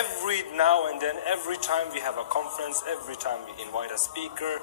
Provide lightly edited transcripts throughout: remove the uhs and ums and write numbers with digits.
every now and then, every time we have a conference, every time we invite a speaker,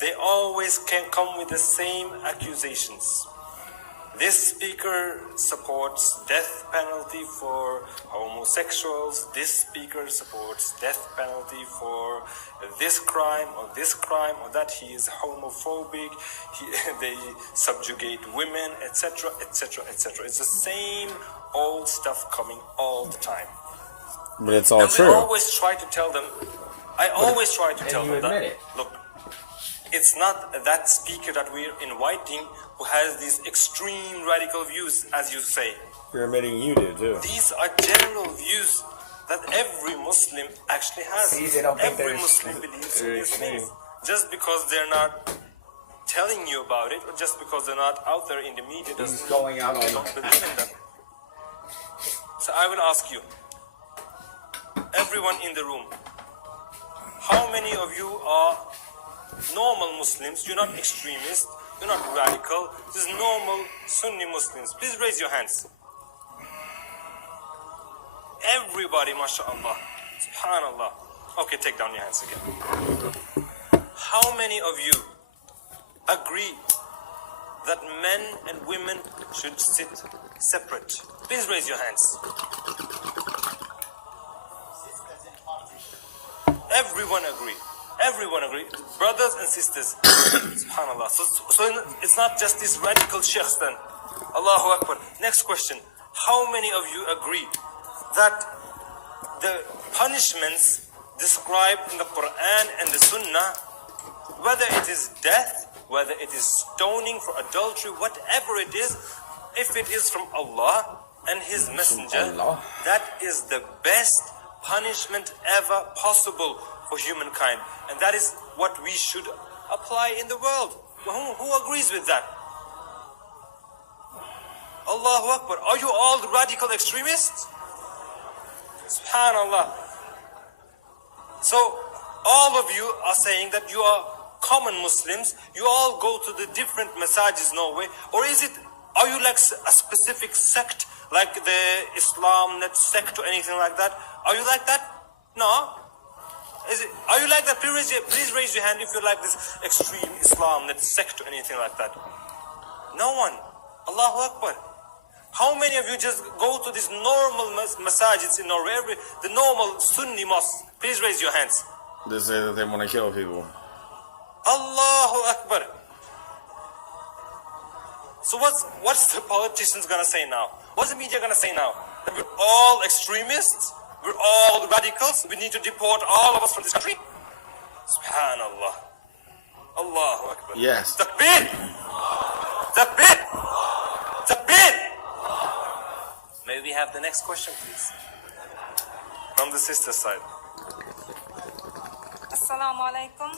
they always can come with the same accusations. This speaker supports death penalty for homosexuals. This speaker supports death penalty for this crime or that. He is homophobic. They subjugate women, etc., etc., etc. It's the same old stuff coming all the time. But it's all and true. I always try to tell them that, look, it's not that speaker that we're inviting who has these extreme radical views, as you say. You're admitting you do too. These are general views that every Muslim actually has. Every Muslim believes in these things. Just because they're not telling you about it, or just because they're not out there in the media, doesn't mean they don't believe in them. So I will ask you, everyone in the room, how many of you are normal Muslims? You're not extremists, you're not radical, just normal Sunni Muslims. Please raise your hands. Everybody, mashallah, subhanallah. Okay, take down your hands again. How many of you agree that men and women should sit separate? Please raise your hands. Everyone agree. Everyone agree. Brothers and sisters. Subhanallah. So it's not just these radical sheikhs then. Allahu Akbar. Next question. How many of you agree that the punishments described in the Quran and the Sunnah, whether it is death, whether it is stoning for adultery, whatever it is, if it is from Allah and His Messenger, that is the best punishment ever possible for humankind, and that is what we should apply in the world. Who agrees with that? Allahu Akbar. Are you all radical extremists? Subhanallah. So all of you are saying that you are common Muslims, you all go to the different masajid Norway, or are you like a specific sect, like the Islam net sect or anything like that? Are you like that? No. Are you like that? Please raise your hand if you're like this extreme Islam net sect or anything like that. No one. Allahu Akbar. How many of you just go to these normal masajids in Norway, the normal Sunni mosques? Please raise your hands. They say that they want to kill people. Allahu Akbar. So what's the politicians gonna say now? What's the media gonna say now? That we're all extremists? We're all radicals? We need to deport all of us from this country? Subhanallah. Allahu Akbar. Yes. Takbir! Takbir! Takbir! May we have the next question, please? From the sister side. Assalamu alaikum.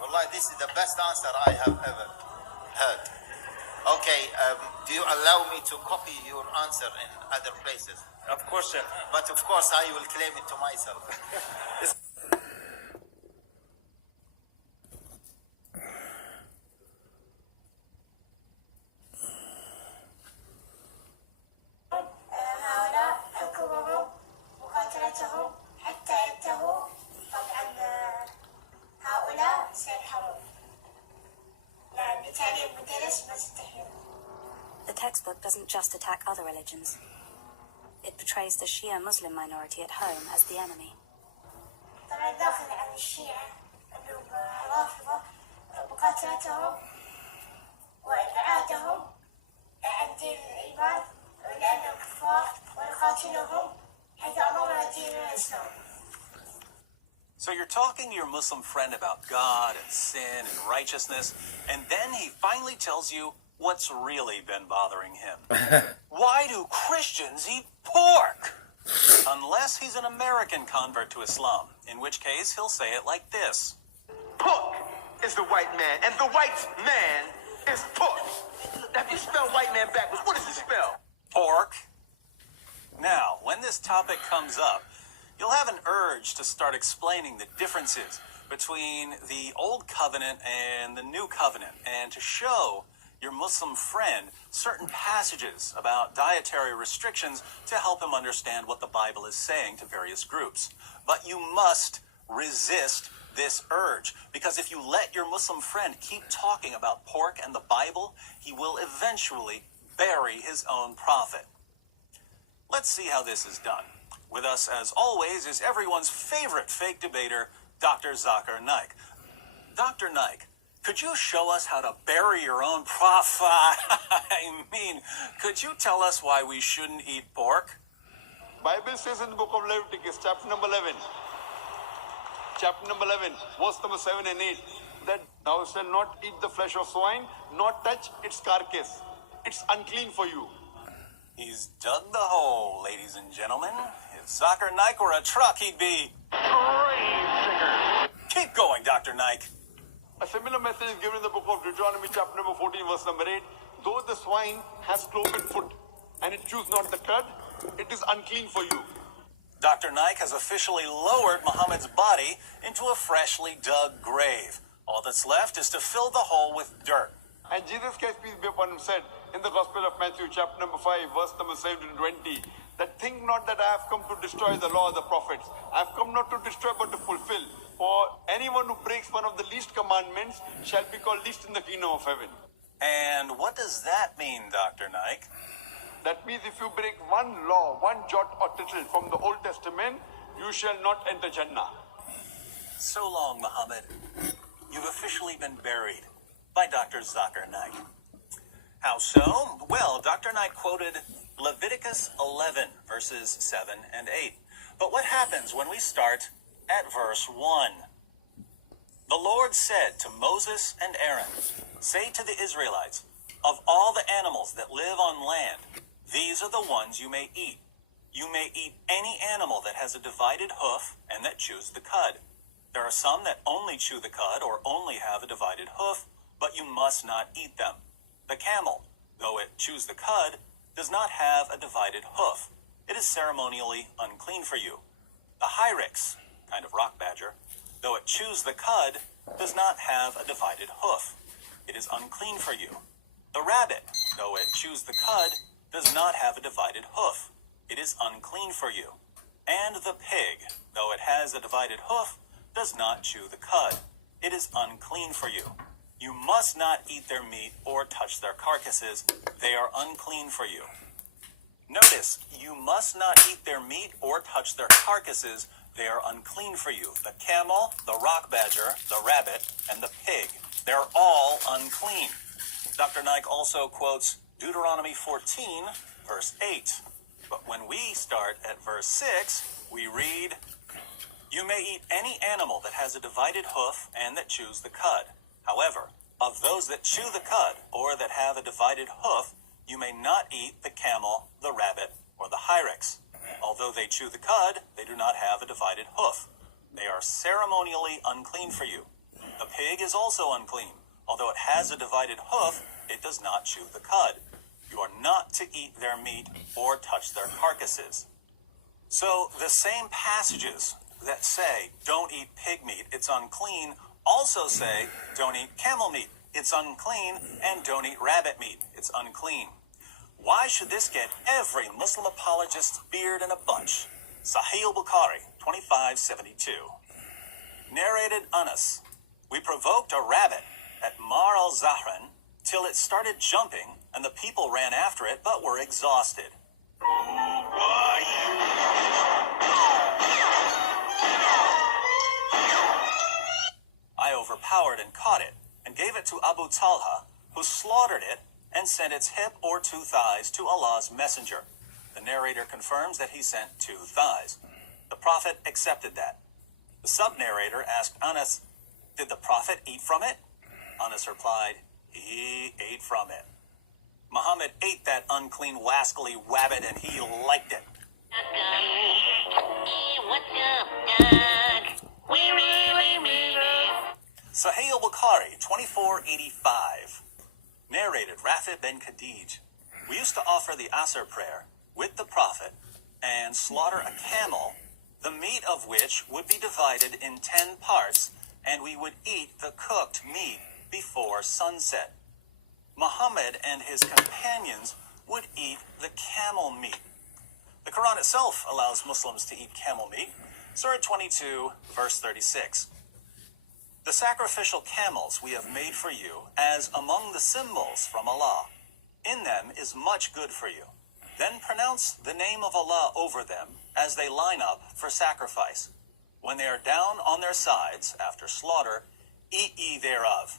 Wallah, this is the best answer I have ever heard. Okay, do you allow me to copy your answer in other places? Of course, Sheikh. But of course, I will claim it to myself. The textbook doesn't just attack other religions. It portrays the Shia Muslim minority at home as the enemy. So you're talking to your Muslim friend about God and sin and righteousness, and then he finally tells you what's really been bothering him. Why do Christians eat pork? Unless he's an American convert to Islam, in which case he'll say it like this. Pork is the white man, and the white man is pork. Now, if you spell white man backwards, what does it spell? Pork. Now, when this topic comes up, you'll have an urge to start explaining the differences between the Old Covenant and the New Covenant, and to show your Muslim friend certain passages about dietary restrictions to help him understand what the Bible is saying to various groups. But you must resist this urge, because if you let your Muslim friend keep talking about pork and the Bible, he will eventually bury his own prophet. Let's see how this is done. With us, as always, is everyone's favorite fake debater, Dr. Zakir Naik. Dr. Naik, could you show us how to bury your own prophet? I mean, could you tell us why we shouldn't eat pork? Bible says in the book of Leviticus, chapter number 11, verse number 7 and 8, that thou shalt not eat the flesh of swine, nor touch its carcass. It's unclean for you. He's dug the hole, ladies and gentlemen. If Zakir Naik were a truck, he'd be... Keep going, Dr. Naik. A similar message is given in the book of Deuteronomy, chapter number 14, verse number 8. Though the swine has cloven foot, and it chews not the cud, it is unclean for you. Dr. Naik has officially lowered Muhammad's body into a freshly dug grave. All that's left is to fill the hole with dirt. And Jesus Christ, peace be upon him, said in the Gospel of Matthew, chapter number 5, verse number 7 to 20, that think not that I have come to destroy the law of the prophets. I have come not to destroy but to fulfill. For anyone who breaks one of the least commandments shall be called least in the kingdom of heaven. And what does that mean, Dr. Naik? That means if you break one law, one jot or tittle from the Old Testament, you shall not enter Jannah. So long, Muhammad. You've officially been buried by Dr. Zakir Naik. How so? Well, Dr. Naik quoted Leviticus 11, verses 7 and 8. But what happens when we start at verse 1? The Lord said to Moses and Aaron, say to the Israelites, of all the animals that live on land, these are the ones you may eat. You may eat any animal that has a divided hoof and that chews the cud. There are some that only chew the cud or only have a divided hoof, but you must not eat them. The camel, though it chews the cud, does not have a divided hoof. It is ceremonially unclean for you. The hyrax, kind of rock badger, though it chews the cud, does not have a divided hoof. It is unclean for you. The rabbit, though it chews the cud, does not have a divided hoof. It is unclean for you. And the pig, though it has a divided hoof, does not chew the cud. It is unclean for you. You must not eat their meat or touch their carcasses. They are unclean for you. Notice, you must not eat their meat or touch their carcasses. They are unclean for you. The camel, the rock badger, the rabbit, and the pig. They're all unclean. Dr. Naik also quotes Deuteronomy 14, verse 8. But when we start at verse 6, we read, you may eat any animal that has a divided hoof and that chews the cud. However, of those that chew the cud or that have a divided hoof, you may not eat the camel, the rabbit, or the hyrax. Although they chew the cud, they do not have a divided hoof. They are ceremonially unclean for you. The pig is also unclean. Although it has a divided hoof, it does not chew the cud. You are not to eat their meat or touch their carcasses. So the same passages that say, don't eat pig meat, it's unclean, also say, don't eat camel meat, it's unclean, and don't eat rabbit meat, it's unclean. Why should this get every Muslim apologist's beard in a bunch? Sahih al-Bukhari, 2572. Narrated Anas, we provoked a rabbit at Mar al-Zahran till it started jumping, and the people ran after it but were exhausted. I overpowered and caught it, and gave it to Abu Talha, who slaughtered it and sent its hip or 2 thighs to Allah's messenger. The narrator confirms that he sent 2 thighs. The Prophet accepted that. The sub-narrator asked Anas, did the Prophet eat from it? Anas replied, he ate from it. Muhammad ate that unclean, wascally wabbit, and he liked it. Sahih al-Bukhari, 2485. Narrated Rafi bin Khadij. We used to offer the Asr prayer with the Prophet and slaughter a camel, the meat of which would be divided in 10 parts, and we would eat the cooked meat before sunset. Muhammad and his companions would eat the camel meat. The Quran itself allows Muslims to eat camel meat. Surah 22, verse 36. The sacrificial camels we have made for you as among the symbols from Allah. In them is much good for you. Then pronounce the name of Allah over them as they line up for sacrifice. When they are down on their sides after slaughter, eat ye thereof,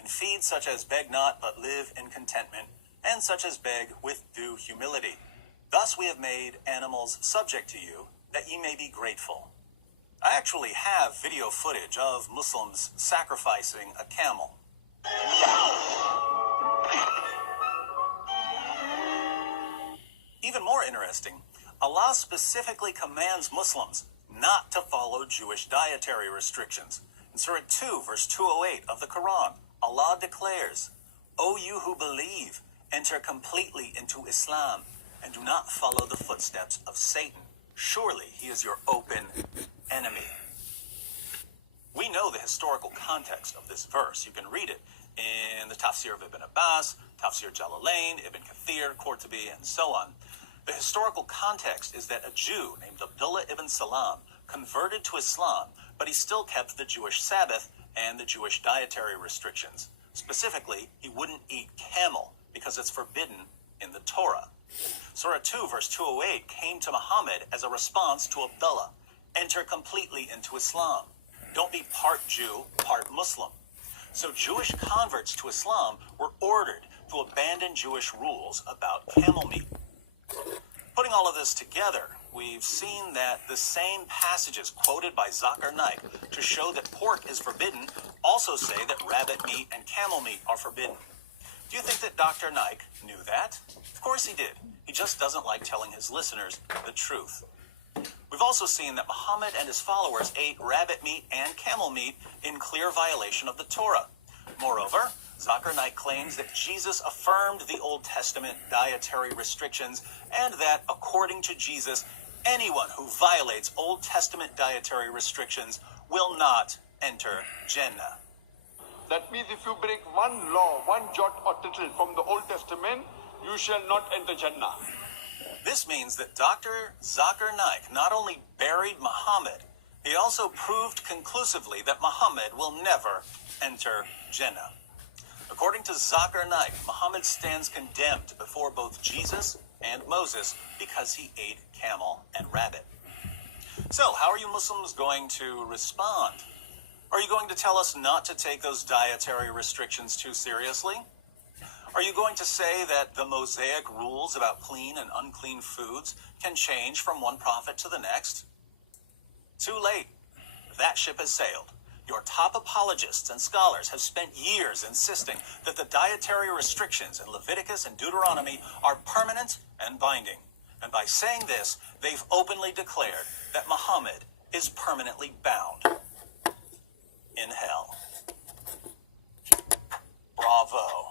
and feed such as beg not but live in contentment, and such as beg with due humility. Thus we have made animals subject to you, that ye may be grateful. I actually have video footage of Muslims sacrificing a camel. Even more interesting, Allah specifically commands Muslims not to follow Jewish dietary restrictions. In Surah 2, verse 208 of the Quran, Allah declares, O you who believe, enter completely into Islam, and do not follow the footsteps of Satan. Surely he is your open enemy. We know the historical context of this verse. You can read it in the Tafsir of Ibn Abbas, Tafsir Jalalain, Ibn Kathir, Qurtubi, and so on. The historical context is that a Jew named Abdullah ibn Salam converted to Islam, but he still kept the Jewish Sabbath and the Jewish dietary restrictions. Specifically, he wouldn't eat camel because it's forbidden in the Torah. Surah 2, verse 208 came to Muhammad as a response to Abdullah. Enter completely into Islam. Don't be part Jew, part Muslim. So Jewish converts to Islam were ordered to abandon Jewish rules about camel meat. Putting all of this together, we've seen that the same passages quoted by Zakir Naik to show that pork is forbidden also say that rabbit meat and camel meat are forbidden. Do you think that Dr. Naik knew that? Of course he did. He just doesn't like telling his listeners the truth. We've also seen that Muhammad and his followers ate rabbit meat and camel meat in clear violation of the Torah. Moreover, Zakir Naik claims that Jesus affirmed the Old Testament dietary restrictions and that, according to Jesus, anyone who violates Old Testament dietary restrictions will not enter Jannah. That means if you break one law, one jot or tittle from the Old Testament, you shall not enter Jannah. This means that Dr. Zakir Naik not only buried Muhammad, he also proved conclusively that Muhammad will never enter Jannah. According to Zakir Naik, Muhammad stands condemned before both Jesus and Moses because he ate camel and rabbit. So, how are you Muslims going to respond? Are you going to tell us not to take those dietary restrictions too seriously? Are you going to say that the Mosaic rules about clean and unclean foods can change from one prophet to the next? Too late. That ship has sailed. Your top apologists and scholars have spent years insisting that the dietary restrictions in Leviticus and Deuteronomy are permanent and binding. And by saying this, they've openly declared that Muhammad is permanently bound in hell. Bravo.